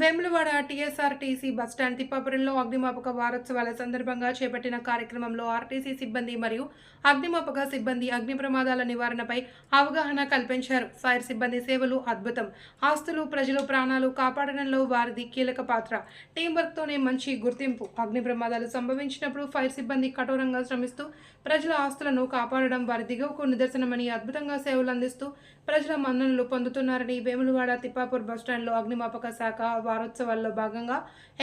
Vemulawada TSRTC bus stand తిప్పాపురంలో అగ్నిమాపక వారోత్సవాల సందర్భంగా చేపట్టిన కార్యక్రమంలో ఆర్టీసీ సిబ్బంది మరియు అగ్నిమాపక సిబ్బంది అగ్ని ప్రమాదాల నివారణపై అవగాహన కల్పించారు. ఫైర్ సిబ్బంది సేవలు అద్భుతం. ఆస్తులు, ప్రజలు ప్రాణాలు కాపాడడంలో వారిది కీలక పాత్ర. టీం వర్క్తోనే మంచి గుర్తింపు. అగ్ని ప్రమాదాలు సంభవించినప్పుడు ఫైర్ సిబ్బంది కఠోరంగా శ్రమిస్తూ ప్రజల ఆస్తులను కాపాడడం వారి దిగువకు నిదర్శనమని అద్భుతంగా సేవలు అందిస్తూ ప్రజల మన్ననలు పొందుతున్నారని వేములవాడ తిప్పాపూర్ బస్టాండ్లో అగ్నిమాపక శాఖ వారోత్సవాల్లో భాగంగా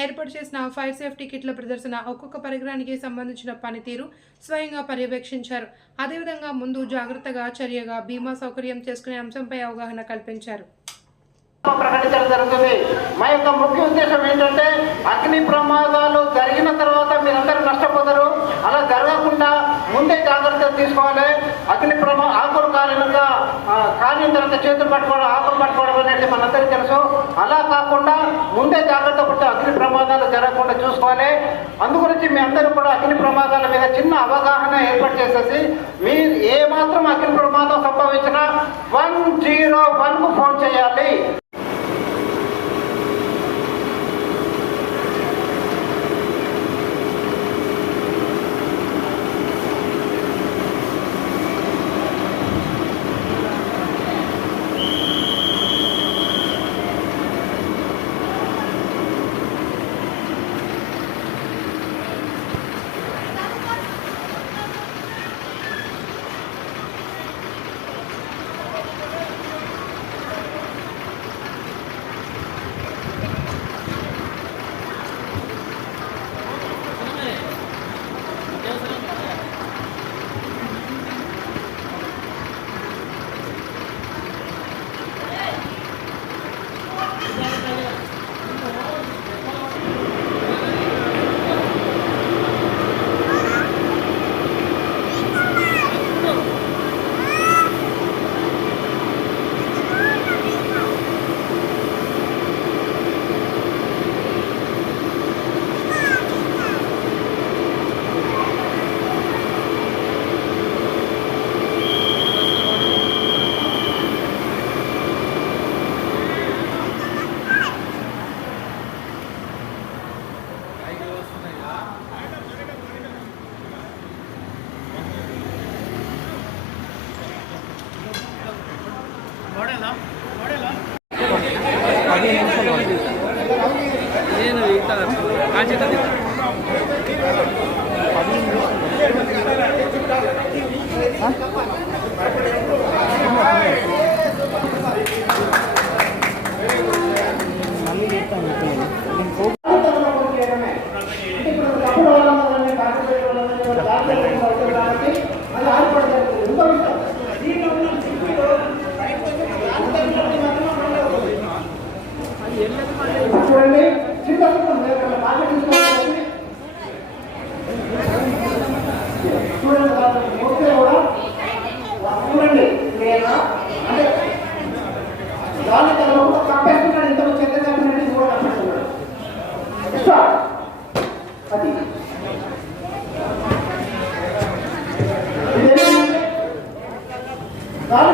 ఏర్పాటు చేసిన ఫైర్ సేఫ్టీ కిట్ల ప్రదర్శన, ఒక్కొక్క పరికరానికి సంబంధించిన పనితీరు స్వయంగా పర్యవేక్షించారు. అదేవిధంగా ముందు జాగ్రత్తగా చర్యగా బీమా సౌకర్యం చేసుకునే అంశంపై అవగాహన కల్పించారు. ప్రకటించడం జరుగుతుంది. మా యొక్క ముఖ్య ఉద్దేశం ఏంటంటే అగ్ని ప్రమాదాలు జరిగిన తర్వాత మీరందరూ నష్టపోతారు. అలా జరగకుండా ముందే జాగ్రత్తలు తీసుకోవాలి. అగ్ని ఆకులు కాలిన తర్వాత చేతులు పట్టుకోవడం, ఆకులు పట్టుకోవడం అనేది మనందరికీ తెలుసు. అలా కాకుండా ముందే జాగ్రత్త పడితే అగ్ని ప్రమాదాలు జరగకుండా చూసుకోవాలి. అందుగురించి మీ అందరూ కూడా అగ్ని ప్రమాదాల మీద చిన్న అవగాహన ఏర్పాటు చేసేసి మీరు ఏమాత్రం అగ్ని ప్రమాదం సంభవించినా 101కు ఫోన్ చేయాలి. గాలి